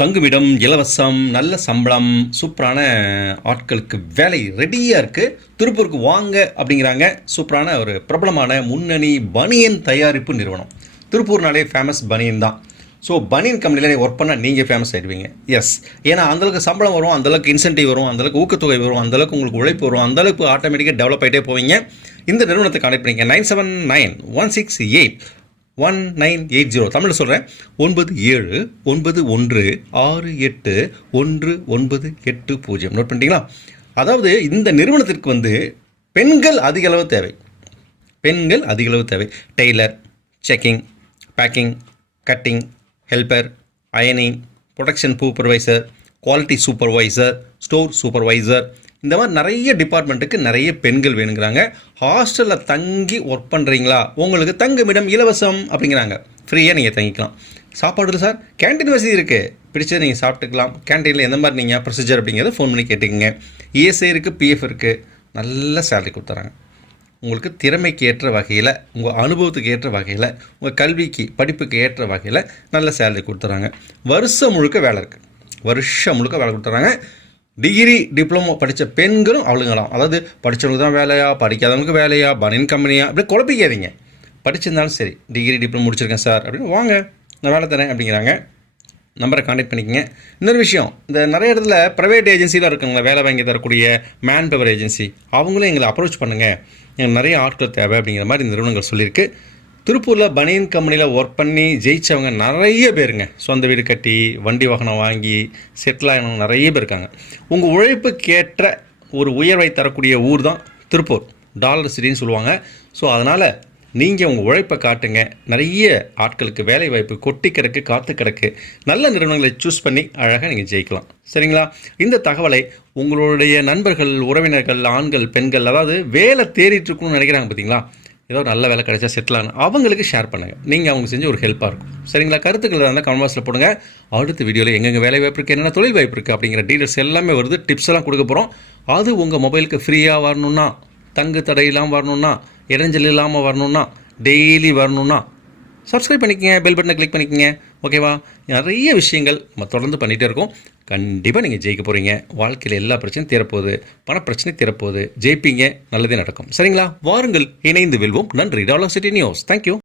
தங்குமிடம் இலவசம் நல்ல சம்பளம் சூப்பரான ஆட்களுக்கு வேலை ரெடியாக இருக்குது திருப்பூருக்கு வாங்க அப்படிங்கிறாங்க. சூப்பரான ஒரு பிரபலமான முன்னணி பனியன் தயாரிப்பு நிறுவனம். திருப்பூர்னாலே ஃபேமஸ் பனியன் தான். ஸோ பனியன் கம்பெனியில் ஒர்க் பண்ணால் நீங்கள் ஃபேமஸ் ஆகிடுவீங்க எஸ் ஏன்னா அந்தளவுக்கு சம்பளம் வரும் அந்தளவுக்கு இன்சென்டிவ் வரும் அந்தளவுக்கு ஊக்கத்தொகை வரும் அந்தளவுக்கு உங்களுக்கு உழைப்பு வரும் அந்தளவுக்கு ஆட்டோமேட்டிக்காக டெவலப் ஆகிட்டே போவீங்க. இந்த நிறுவனத்தை கான்டெக்ட் பண்ணிங்க nine seven nine one six eight. One nine eight zero தமிழில் சொல்கிறேன் ஒன்பது ஏழு ஒன்பது ஒன்று ஆறு எட்டு ஒன்று ஒன்பது எட்டு பூஜ்ஜியம். நோட் பண்ணிட்டீங்களா? அதாவது இந்த நிறுவனத்திற்கு வந்து பெண்கள் அதிக அளவு தேவை. பெண்கள் அதிக அளவு தேவை. Tailor checking packing cutting helper அயனிங் production supervisor quality supervisor store supervisor இந்த மாதிரி நிறைய டிபார்ட்மெண்ட்டுக்கு நிறைய பெண்கள் வேணுங்கிறாங்க. ஹாஸ்டலில் தங்கி ஒர்க் பண்ணுறீங்களா உங்களுக்கு தங்குமிடம் இலவசம் அப்படிங்கிறாங்க. ஃப்ரீயாக நீங்கள் தங்கிக்கலாம். சாப்பாடு சார்? கேன்டீன் வசதி இருக்குது பிடிச்சது நீங்கள் சாப்பிட்டுக்கலாம். கேன்டீனில் எந்த மாதிரி நீங்கள் ப்ரொசீஜர் அப்படிங்கிறத ஃபோன் பண்ணி கேட்டுக்கங்க. இஎஸ்ஐ இருக்குது பிஎஃப் இருக்குது நல்ல சேலரி கொடுத்துறாங்க. உங்களுக்கு திறமைக்கு ஏற்ற வகையில் உங்கள் அனுபவத்துக்கு ஏற்ற வகையில் உங்கள் கல்விக்கு படிப்புக்கு ஏற்ற வகையில் நல்ல சேலரி கொடுத்துறாங்க. வருஷம் முழுக்க வேலை இருக்குது வருஷம் முழுக்க வேலை கொடுத்துறாங்க. டிகிரி டிப்ளமோ படித்த பெண்களும் அவளுங்களாம். அதாவது படித்தவங்களுக்கு தான் வேலையா படிக்காதவங்களுக்கு வேலையா பனியன் கம்பெனியா அப்படி குழப்பிக்காதீங்க. படிச்சிருந்தாலும் சரி டிகிரி டிப்ளமோ முடிச்சிருக்கேன் சார். அப்படின்னு வாங்க நான் வேலை தரேன் அப்படிங்கிறாங்க. நம்பரை காண்டாக்ட் பண்ணிக்கோங்க. இன்னொரு விஷயம் இந்த நிறைய இடத்துல ப்ரைவேட் ஏஜென்சியில் இருக்குங்களா வேலை வாங்கி தரக்கூடிய மேன் பவர் ஏஜென்சி அவங்களும் எங்களை அப்ரோச் பண்ணுங்கள் எங்களுக்கு நிறைய ஆட்கள் தேவை அப்படிங்கிற மாதிரி இந்த நிறுவனங்கள் சொல்லியிருக்கு. திருப்பூரில் பனியன் கம்பெனியில் ஒர்க் பண்ணி ஜெயித்தவங்க நிறைய பேருங்க. சொந்த வீடு கட்டி வண்டி வாகனம் வாங்கி செட்டில் ஆகினவங்க நிறைய பேர் இருக்காங்க. உங்கள் உழைப்புக்கேற்ற ஒரு உயர்வை தரக்கூடிய ஊர் தான் திருப்பூர். டாலர் சிட்டின்னு சொல்லுவாங்க. ஸோ அதனால் நீங்கள் உங்கள் உழைப்பை காட்டுங்க. நிறைய ஆட்களுக்கு வேலை வாய்ப்பு கொட்டி கிடக்கு காத்து கிடக்கு. நல்ல நிறுவனங்களை சூஸ் பண்ணி அழகாக நீங்கள் ஜெயிக்கலாம். சரிங்களா? இந்த தகவலை உங்களுடைய நண்பர்கள் உறவினர்கள் ஆண்கள் பெண்கள் அதாவது வேலை தேடிட்டு இருக்கணும்னு நினைக்கிறாங்க பார்த்தீங்களா ஏதோ நல்ல வேலை கிடைச்சா செட்டிலான அவங்களுக்கு ஷேர் பண்ணுங்கள் நீங்கள் அவங்க செஞ்சு ஒரு ஹெல்ப்பாக இருக்கும். சரிங்களா? கருத்துக்கள் இருந்தால் கமெண்ட்ஸில் போடுங்க. அடுத்த வீடியோவில் எங்கெங்கே வேலை வாய்ப்பு இருக்குது என்னென்ன தொழில் வாய்ப்பு இருக்குது அப்படிங்கிற டீட்டெயில்ஸ் எல்லாமே வருது. டிப்ஸ் எல்லாம் கொடுக்க போகிறோம் அது உங்கள் மொபைலுக்கு ஃப்ரீயாக வரணும்னா தங்கு தடை இல்லாமல் வரணும்னா இடைஞ்சல் இல்லாமல் வரணும்னா டெய்லி வரணும்னா சப்ஸ்கிரைப் பண்ணிக்கங்க பெல் பட்டனை கிளிக் பண்ணிக்கங்க. ஓகேவா நிறைய விஷயங்கள் நம்ம தொடர்ந்து பண்ணிகிட்டே இருக்கோம். கண்டிப்பாக நீங்கள் ஜெயிக்க போகிறீங்க வாழ்க்கையில் எல்லா பிரச்சனையும் தீரப்போகுது. பணப்பிரச்சனை தீரப்போகுது. ஜெயிப்பீங்க. நல்லதே நடக்கும். சரிங்களா? வாருங்கள். இணைந்து வெல்வோம். நன்றி. Dollar city news. தேங்க்யூ